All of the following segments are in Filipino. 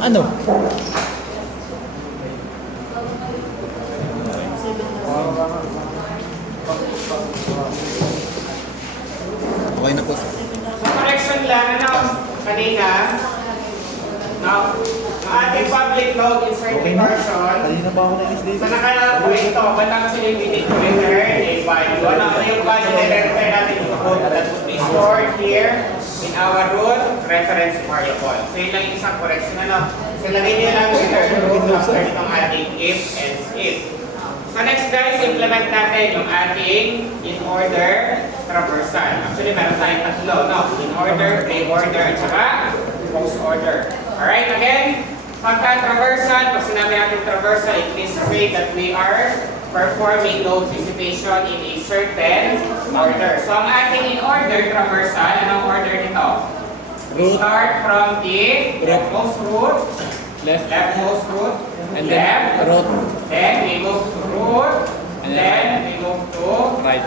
ano? Okay na po, sir. So correction lang, kanina, ang ating public log insert version. Kanina pa ako na-list dito. So nakalala po ito, bandang sila yung need to return a value. Ano yung value na i-return natin yung code that would be stored here in our root reference variable. So yun lang yung isang correction. So lagay nyo lang return root after itong ating if and if. So next guys, implement natin yung ating in order traversal. Actually meron tayong tatlo, no? In order, pre-order, at saka post-order. Alright, again, pagka traversal, pag sinabi natin traversal, it means to say that we are performing node visitation in a certain order. So ang ating in order traversal, anong order nito? We start from the leftmost root, leftmost root, And then root. then we move to root, And then we move to Right.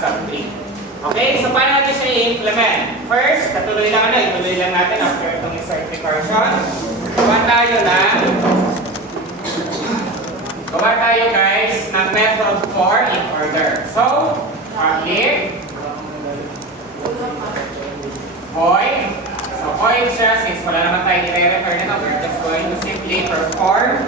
sub 3. Okay, so paano natin siya i-implement? First, ituloy lang natin after itong insert recursion. Gawa tayo guys ng method for in order. So, public void. So, void siya since wala naman tayo i-return nito. We're just going to simply perform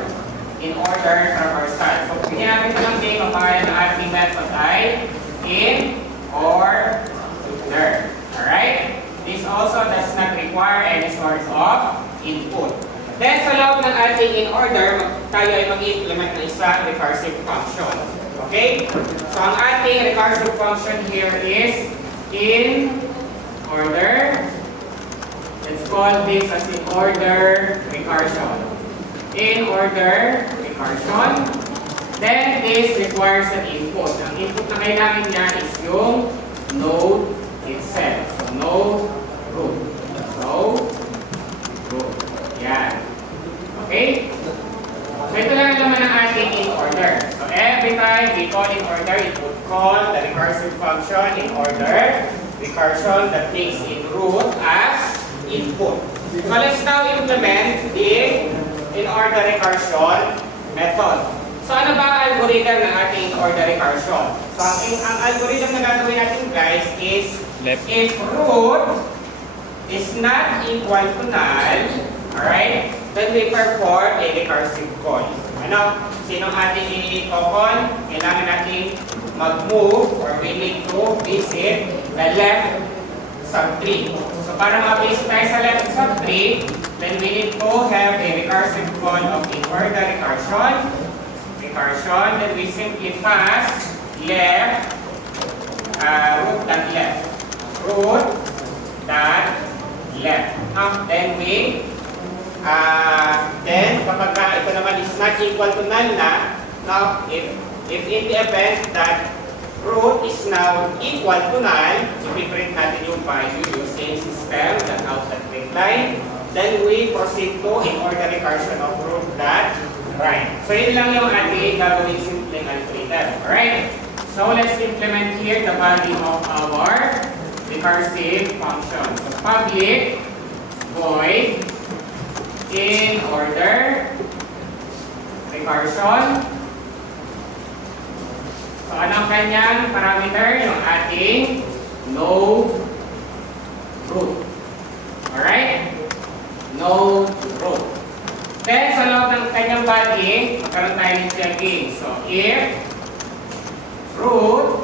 in order traversal. So, bigyan natin ito ng name. Ang pangalan ng ating method ay in order. Alright? This also does not require any sort of input. Then, sa loob ng ating in order, tayo ay mag-implement ng isang recursive function. Okay? So, ang ating recursive function here is in order. Let's call this as in order recursion. In order recursion. Then, this requires an input. Ang input na kailangan niya is yung node itself. So, node root. So, root. Yan. Okay? So, ito lang naman ang ating in order. So, every time we call in order, it would call the recursive function in order recursion that takes in root as input. So, let's now implement the in order recursion method. So, ano ba ang algorithm ng ating in order recursion? So, ang algorithm na gagawin natin guys is if root is not equal to null, alright, then we perform a recursive call. Ano? Sinong ating i-call? Kailangan natin mag-move or we need to visit the left sub 3. So, para ma-visit tayo sa left sub 3, then we need to have a recursive call of in order recursion. Then we simply pass left, root.left. Then we, then kapag ito naman is not equal to null na, now if in the event that root is now equal to null, i-print natin yung value using system that out that print line, then we proceed to in order recursion of root.right. So yun lang yung ating gagawin simpleng algorithm. Alright? So let's implement here the value of our recursive function. So public void in order recursion. So anong kanyang parameter? Yung ating no root. Alright? No root. Then sa loob ng kanyang body, magkaroon tayo ng checking. So if root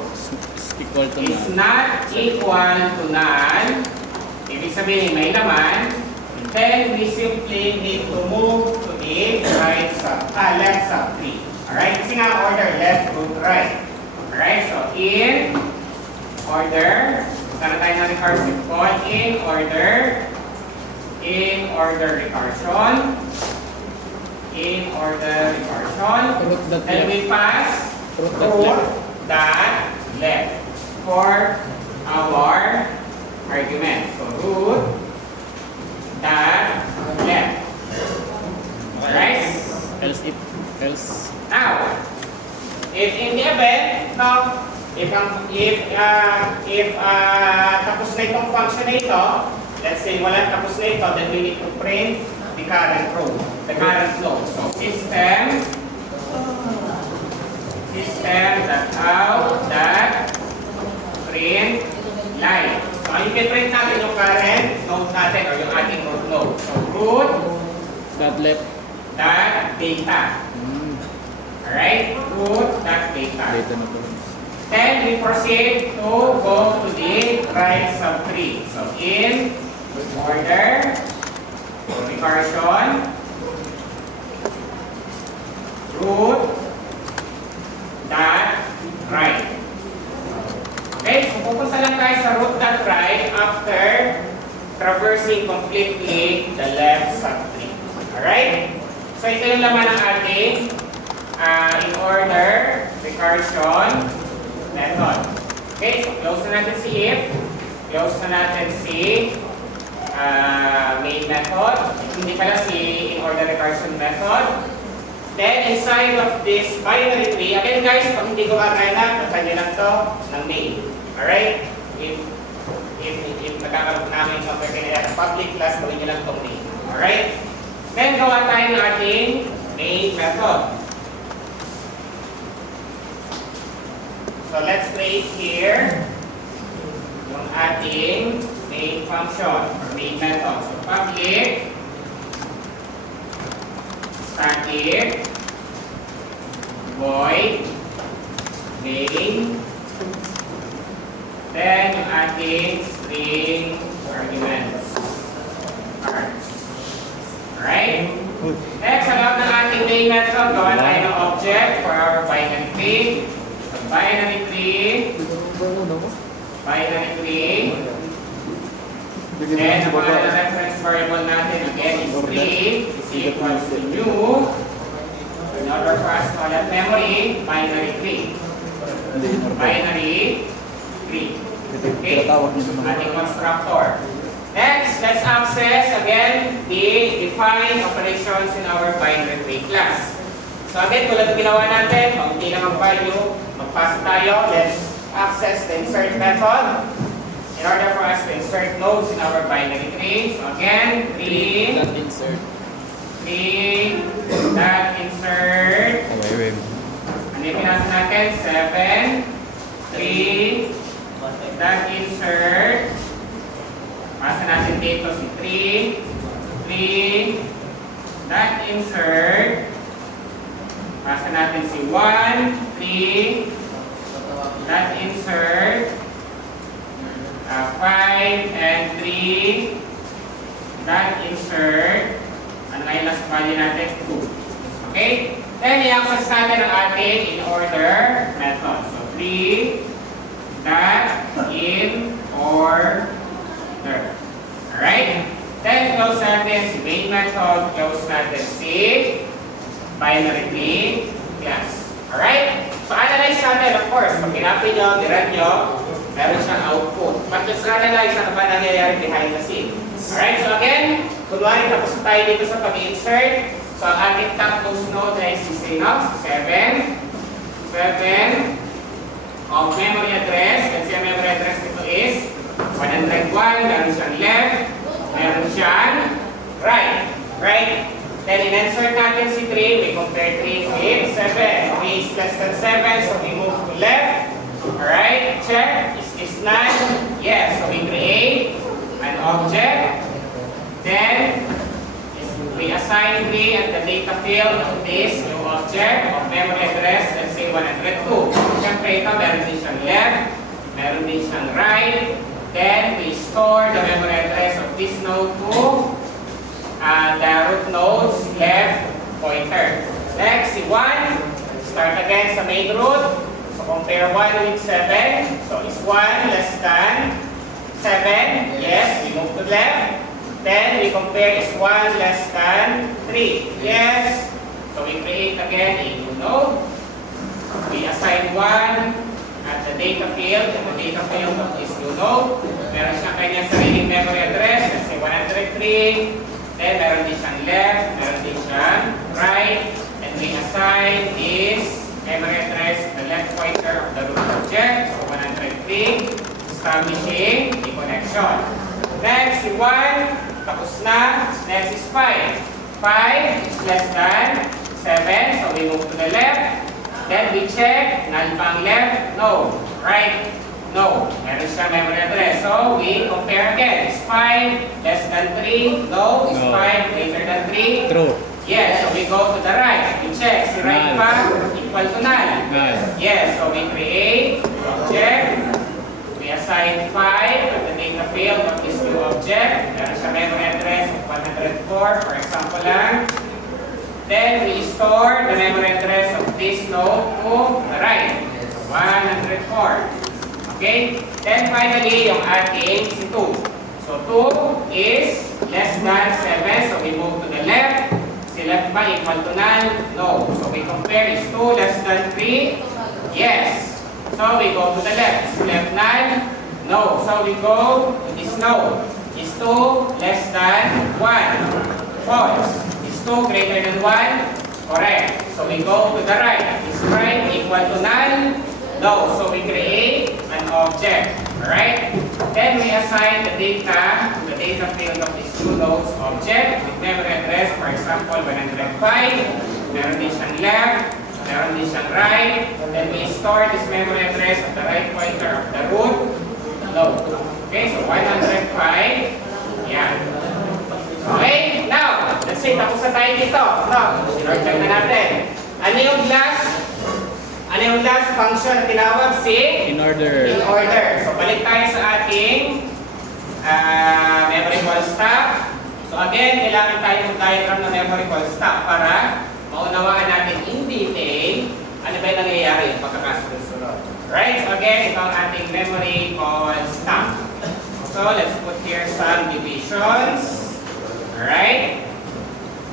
is not equal to null, ibig sabihin may laman, then we simply need to move to the left sub 3. Alright? Kasi nga order left, root, right. Alright? So in order, magkaroon tayo ng recursive call in order recursion. In order recursion. Then we pass root that left for our argument. So root that left. Alright? Else. Now, if in the event, if tapos na itong function na ito, let's say wala tapos na ito, then we need to print the current row, the current node. So system.out.print line. So ang i-print natin yung current node natin or yung ating root node. So root Dot left. data. Alright, root data. Data na po. Then we proceed to go to the right subtree. So in order, recursion, root dot right. Okay, so pupunta lang tayo sa root dot right after traversing completely the left subtree. Alright? So ito yung laman ng ating in order, recursion, method. Okay, so close na natin si if, close na natin si main method, hindi pala si in order recursion method. Then inside of this binary tree, again guys, pag hindi ko makakaya, punta nyo lang to ng main. Alright? If nagkakaroon namin ng public class, gawin nyo lang itong main. Alright? Then gawa tayo ng ating main method. So let's create here yung ating main function or main method. So public static void main, then yung ating string arguments. Alright? Next, sa loob ng ating main method, gawa tayo ng object for our binary tree. Binary tree. Then, ang mga reference variable natin again is 3 is equals to new. In order for us to have memory, binary tree. Binary tree. Okay? Ating constructor. Next, let's access again the define operations in our binary tree class. So again, tulad ng ginawa natin, kung hindi lang ang value, magpasa tayo. Let's access the insert method in order for us to insert nodes in our binary tree. So again, 3 Dot insert. dot insert. Wait. Ano yung pinasa natin? 7 3 dot insert. Pasa natin dito si 3 dot insert. Pasa natin si 1 3 dot insert. 5 and 3 dot insert. Ano nga yung last value natin? 2. Okay? Then, i-access natin ang ating in order method. So, 3 dot in order. Alright? Then, close natin si main method. Close natin si binary tree class. Alright? So, analyze natin, of course. Pag kinapin nyo, niran nyo, meron siyang output. But let's analyze ano ba nangyayari behind the scene. Alright? So, again, kunwari tapos tayo dito sa pag-insert. So, ang ating topmost node ay si Synapse, 7 of memory address. Kasi ang memory address nito is 101, meron siyang left, meron siyang right. Right? Then, in-insert natin si 3, we compare 3 with 7. 3 is less than 7, so we move to left. Alright, check. Is this none? Yes, so we create an object. Then, we assign 3 at the data field of this new object of memory address, let's say 102. Siyempre ito, meron din siyang left, meron din siyang right. Then, we store the memory address of this node to the root node's left pointer. Next, si 1, start again sa main root. So, compare 1 with 7. So, is 1 less than 7? Yes, we move to left. Then, we compare is 1 less than 3. Yes. So, we create again a new node. We assign 1 at the data field. And the data field of this new node. Meron siyang kanyang sariling memory address. Let's say 103. Then, meron din siyang left. Meron din siyang right. And we assign this memory address the left pointer of the root object. So, 103. Establishing the connection. Next, si 1 na. Next is 5. 5 is less than 7. So we move to the left. Then we check. Null pa ang left? No. Right? No. Meron siya memory address. So we compare again. Is 5 less than 3? No. Is No. 5 greater than 3? True. Yes. So we go to the right. We check. Si right Null. pa equal to null. Null. Yes. So we create object. We assign 5 at the data field of this new object. Meron siya memory address of 104, for example lang. Then we store the memory address of this node to the right. 104. Okay? Then finally, yung ating si 2. So 2 is less than 7. So we move to the left. Si left ba equal to null? No. So we compare is 2 less than 3? Yes. So we go to the left. Is left null? No. So we go to this node. Is 2 less than 1? False. Is 2 greater than 1? Correct. So we go to the right. Is right equal to null? No. So we create an object. Alright? Then we assign the data to the data field of this two nodes object with memory address, for example, 105. Meron din siyang left. Meron din siyang right. Then we store this memory address at the right pointer of the root node. Okay, so 105. Yeah. Okay, now, let's say tapos na tayo dito. No, sinort na natin. Ano yung last function na tinawag? Si? In order. In order. So, balik tayo sa ating memory call stack. So, again, kailangan tayo mag-diagram ng memory call stack para maunawaan natin in detail ano ba yung nangyayari yung pagkakasunod-sunod. Right? So, again, ito ang ating memory call stack. So, let's put here some divisions. Alright?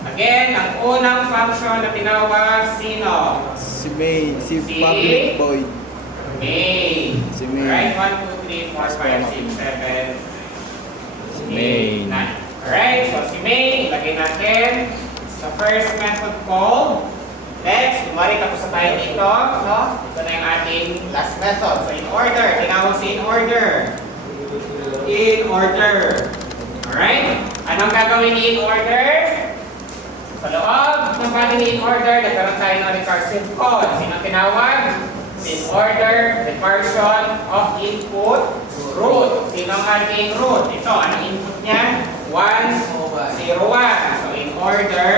Again, ang unang function na tinawag, sino? Si May, si Si Public Void. Main. Si Main. Alright, 1, 2, 3, 4, 5, 6, 7, Si Main. 9. Alright, so si Main, ilagay natin sa first method call. Next, kumari tapos na tayo dito. No? Ito na yung ating last method. So in order, tinawag si in order. In order. Alright? Anong gagawin ni in order? Sa loob ng pagiging in order, nagkaroon tayo ng recursive call. Sinong tinawag? In order, recursion of input root. Sinong ating root? Ito, anong input niya? 1, 0, 1. So in order,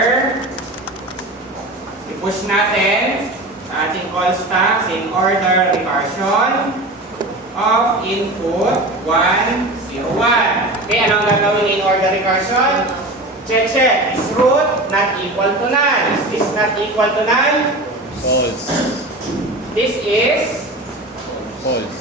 i-push natin sa ating call stack, in order recursion of input 1, 0, 1. Okay, anong gagawin in order recursion? Check. Is root not equal to null? Is this not equal to null? False. This is False.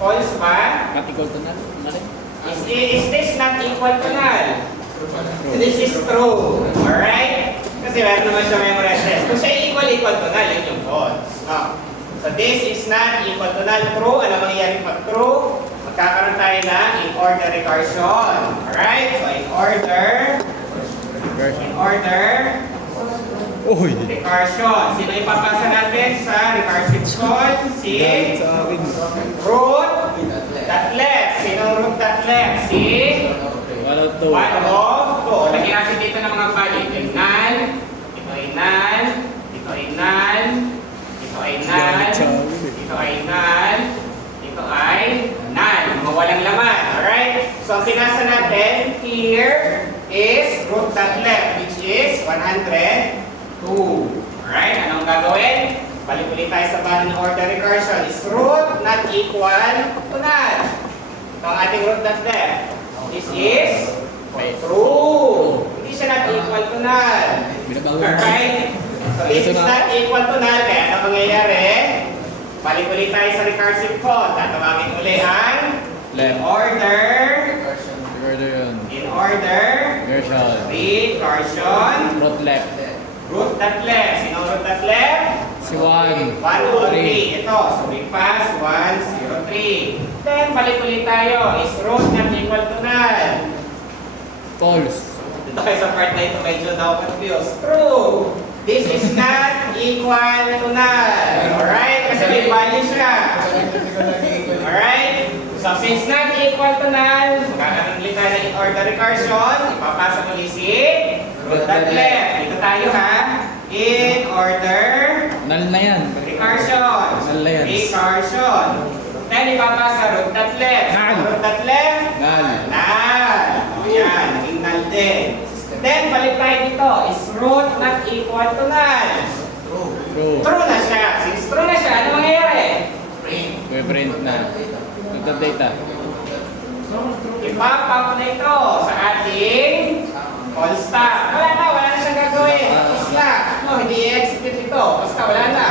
false ba? Not equal to null? Mali? Is this not equal to null? True. This is true. Alright? Kasi meron naman siya memory address. Kung siya equal to null, yun yung false. No. So this is not equal to null. True. Ano mangyayari pag true? Magkakaroon tayo na in order recursion. Alright? So in order Uy! recursion. Sino ipapasa natin sa recursive call? Si Dahil sa akin. root that left. Sino root that left? Si 102. 1 of 2. Lagyan natin dito ng mga value. Ito ay null. Ito ay null. Ito ay null. Ito ay null. Ito ay null. Ito ay null. Mga walang laman. Alright? So, ang pinasa natin here is root that left, which is 102. Alright? Anong gagawin? Balik ulit tayo sa value ng order recursion. Is root not equal to null? Ito ang ating root that left. This is true. Hindi siya not equal to null. Alright? So, this is not equal to null. Kaya ano mangyayari? Balik ulit tayo sa recursive call. Tatawagin ulit ang in order. In order. Recursion. Root left. Root that left. Sino root that left? Si 1. 103. Ito. So, we pass 103. Then, balik ulit tayo. Is root not equal to null? False. Dito kayo sa part na ito, medyo daw confused. True. This is not equal to null. Alright? Kasi may value siya. Alright? So, since not equal to null, magkakaroon ulit tayo ng order recursion, ipapasok ulit si root dot left. Dito tayo ha. In order Null na yan. recursion. Null na yan. Recursion. Then ipapasa root dot left. Null. Root dot left. Null. Null. O yan, naging null din. Then balik tayo dito. Is root not equal to null? True. True na siya. Since true na siya, ano mangyayari? Print na. Ito data. Ipapap na ito sa ating call stack. Wala na siyang gagawin. Tapos na. No, hindi i-execute ito. Basta wala na.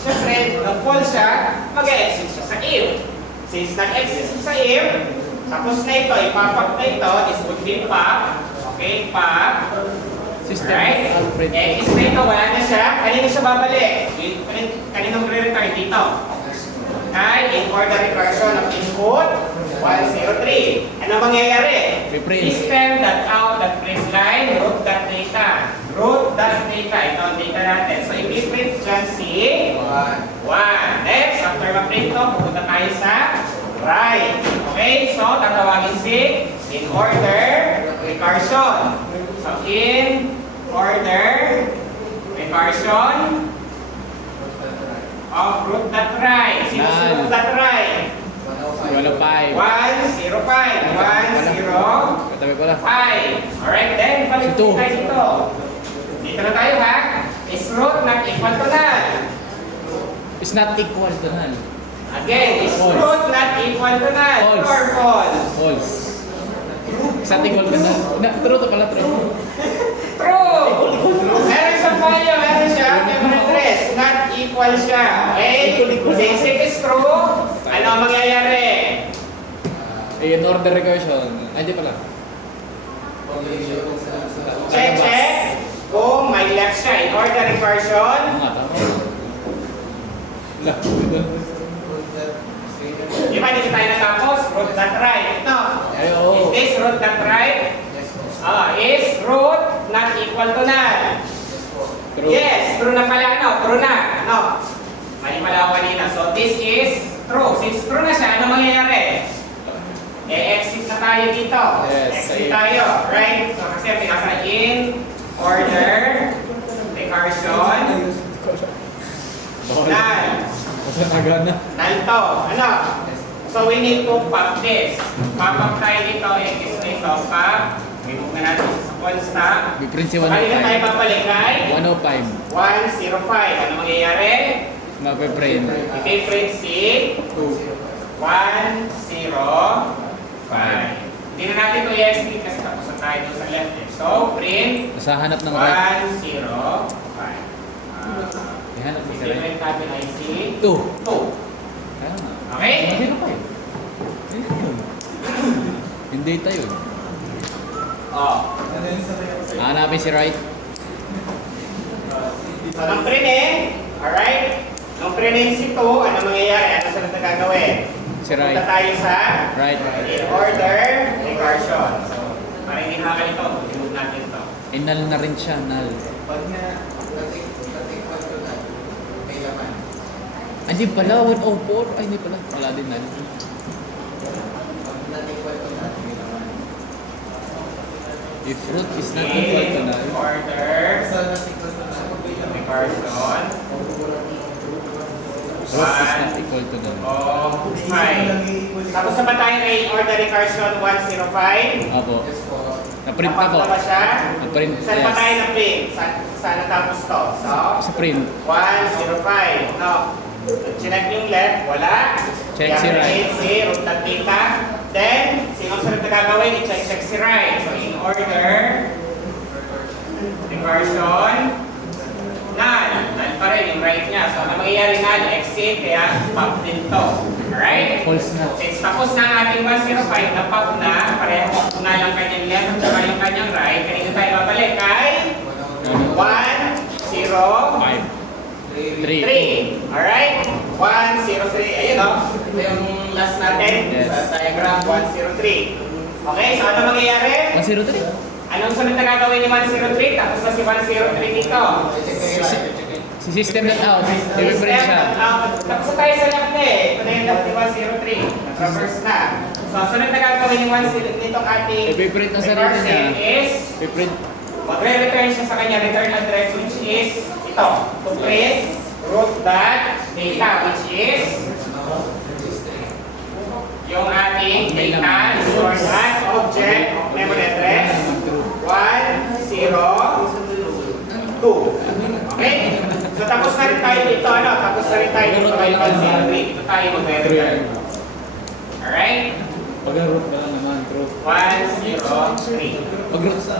Siyempre, nung false siya, mag-execute siya sa if. Since nag-execute siya sa if, tapos na ito, ipapap na ito, is would be pop. Okay, pop. System. Right? Print. Is na ito, wala na siya. Kanina siya babalik. Kaninong re-return dito? Ay, in order recursion of input 103. Ano mangyayari? Reprint. System.out.print line root.data. Root.data. Ito ang data natin. So, i-print dyan si 1. Next, after ma-print to, pupunta tayo sa right. Okay? So, tatawagin si in order recursion. So, in order recursion of root.right. Sino si Null. root.right? 105. 105. 105. Katabi ko lang. Alright, then balik Ito. tayo dito. Dito na tayo ha. Is root not equal to null? It's not equal to null. Again, is False. root not equal to null? False. True or false? False. It's not equal to null. True to pala, true. True! Meron siyang value, meron siya memory address. Not equal siya. Okay? Since it is true, ano ang mangyayari? In order recursion. Ay, di pala. Check. Kung may left siya in order recursion, Nga, tama. di ba dito tayo natapos? Root that right. No. Ay, oo. Is this root that right? Is root not equal to null? True. Yes, true na pala. Ano? True na. No. Mali pala ako kanina. So this is true. Since true na siya, ano mangyayari? Exit na tayo dito. Yes, Exit same. tayo. Right? So kasi pinasa in order recursion null. Basta nagana. Null to. Ano? So we need to pop this. Pop up tayo dito. X na ito. Pop. Remove na natin sa call stack. May print si So kanina tayo 105. babalik kay 105. 105. Ano mangyayari? Mape-print. Ipiprint si 105. Hindi na natin ito i-execute kasi tapos na tayo dun sa left. So print Nasa hanap ng right. 105. Ihanap mo si right. Ipiprint natin ay si 2. 2. Kaya nga. Okay? Mahiro pa yun. Hindi yun. Yung data yun. Oh. Hanapin si right. So nang print alright? Nung print si 2, ano mangyayari? Ano sunod na gagawin? Si right. Punta tayo sa Right. in order recursion. So, para hindi nakakalito, remove natin ito. Eh, null na rin siya. Null. Ay, hindi pala. 104. Ay, hindi pala. Wala din null. If root is not equal to null. Order recursion Root is not equal to null. of 5. Tapos na ba tayo na in order recursion 105? Opo. Na-print na po. Napakta ba siya? Na-print, Saan pa yes. tayo na-print? Saan natapos to? So, Sa print. 105. No. Chinek yung left, wala. Check si right. Si root at data. Then, sino sunod na gagawin? I-check si right. So, in order recursion null. Null pa rin yung right niya. So, ano mangyayari null? Exit, kaya pop din to. Alright? False na. Since tapos na ang ating 105, na-pop na, pareho na lang kanyang left at saka yung kanyang right. Kanina tayo babalik kay 1, 0, 5. 3. 3. Alright? 1, 0, 3. Ayun o. Ito yung last natin Yes. sa diagram 1, 0, 3. Okay, so ano mangyayari? 103. Anong sunod na gagawin ni 103? Tapos na si 103 dito. Si system not out. I-print siya. Tapos na tayo sa left eh. Ito na yung left ni 103. Reverse na. So So, sunod na gagawin ni Juan nitong ating Ipiprint na sarili reverse niya. is Piprint. magre-return siya sa kanya return address which is ito. To print root dot data which is yung ating data stored as object of memory address 102. Okay? So tapos na rin tayo dito, ano? Tapos na rin tayo dito kay 103. Ito tayo magre-return. Alright? Pag-root ka lang naman, true. 103. Pag-root. So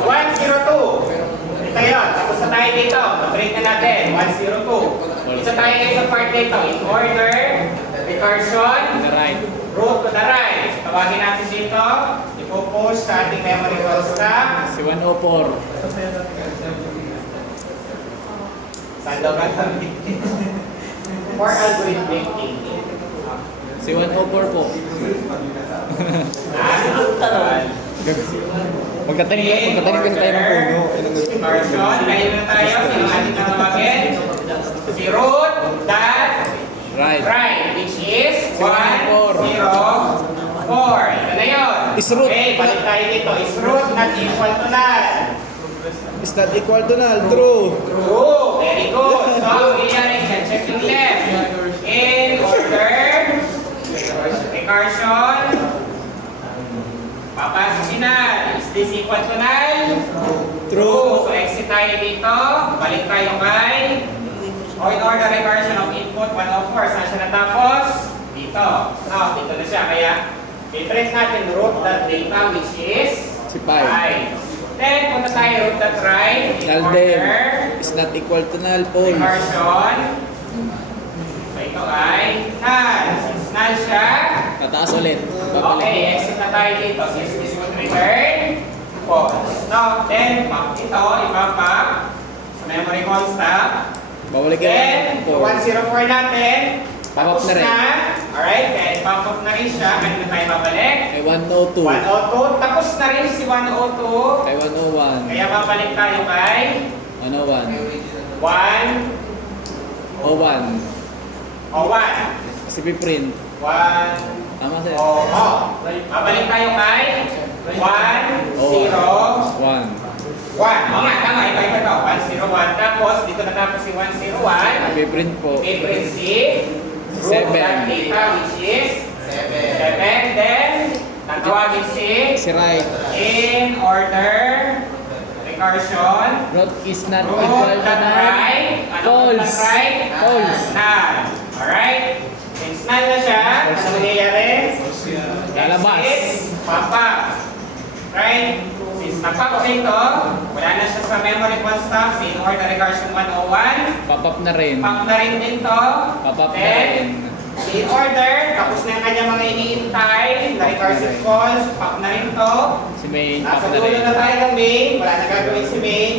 102. Ito yun. Tapos na tayo dito. Mag-break na natin. 102. Ito tayo ngayon sa part dito. In order, recursion, On the right. root to the right. So, tawagin natin dito. Ipo-push sa ating memory call stack. Si 104. Saan daw gagawin? For algorithmic thinking. Si 104 po. Magkatanim kasi tayo ng puno. Recursion. Ngayon na tayo. Sino ating tatawagin? Si root dot Right. right, which is 104. 104. Ito na yun. Is root. Okay, balik tayo dito. Is root not equal to null. Is not equal to null. True. True. Very good. So, nangyayari siya. Check yung left. In order. Recursion. Papasok si null. Is this equal to null? True. So, exit tayo dito. Balik tayo kay in order recursion of input 104. Saan siya natapos? Dito. Now, dito na siya. Kaya, i-print natin root.data which is Si pi. Then, punta tayo root.right. In Null order din. Is not equal to null. False. recursion. So, ito ay null. Since null siya, Tataas ulit. okay, exit na tayo dito. Since this would return false. Now, then, ito, ipapap sa memory constant. Bawalik Then, yan. 104 natin. Pop-up Tapos na rin. Alright, then pop-up na rin siya. Kanina tayo babalik. Kay 102. 102. Tapos na rin si 102. Kay 101. Kaya babalik tayo kay 101. 1 01. o 1. Kasi piprint. 1 Tama sir. o babalik tayo kay 1 0 1. 1. O nga, tama. Ito. 101. Tapos, dito natapos si 101. Piprint po. I-print si Seven. root.data which is 7. Then, tatawagin si Si right. in order recursion Root is not root equal to dot null. right. Ano False. dot right? False. Null. Alright? Since null na siya, ano mangyayari? Lalabas. Exit, pop-up. Right? Since napop dito, wala na siya sa memory constant. In order recursion 101. Pop-up na rin. Pop na rin din to. Pop-up na Then, rin. in order, tapos na yung kanya mga iniintay, na recursive calls, pop na rin to. Si main, Nasa pop na dulo rin. na tayo ng main, wala na gagawin si main.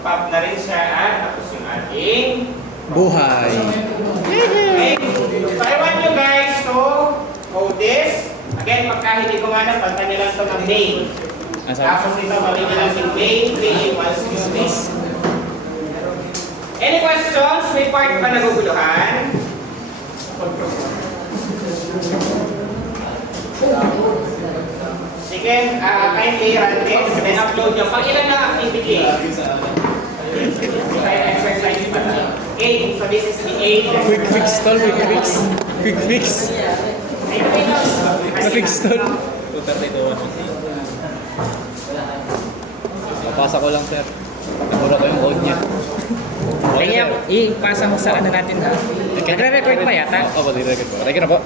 Pop na rin siya at tapos yung ating Buhay. okay. So I want you guys to code this. Again, pagka hindi gumana, pagka nilang to ng main. Tapos ito, mabigyan lang yung main, 3 equals to this. Any questions? May part pa naguguluhan? Sige, kindly run this, then upload nyo. Pag ilan na activity? Tayo na exercise pa na. 8, so this is the 8. Quick fix tol, quick fix. Quick fix. Na-fix tol. 232. Papasa ko lang sir. Nagura ko yung code niya. Okay, Kaya sir. ipasa mo sa ano natin ha. Nagre-record pa yata? Opo, nagre-record po. Record na po.